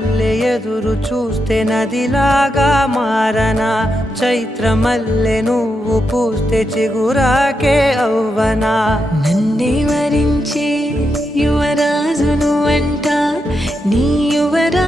మల్లె ఎదురు చూస్తే నదిలాగా మారనా, చైత్ర మల్లె నువ్వు పూస్తే చిగురాకే అవ్వనా. నన్నే వరించే యువరాజును అంట నీ యువరా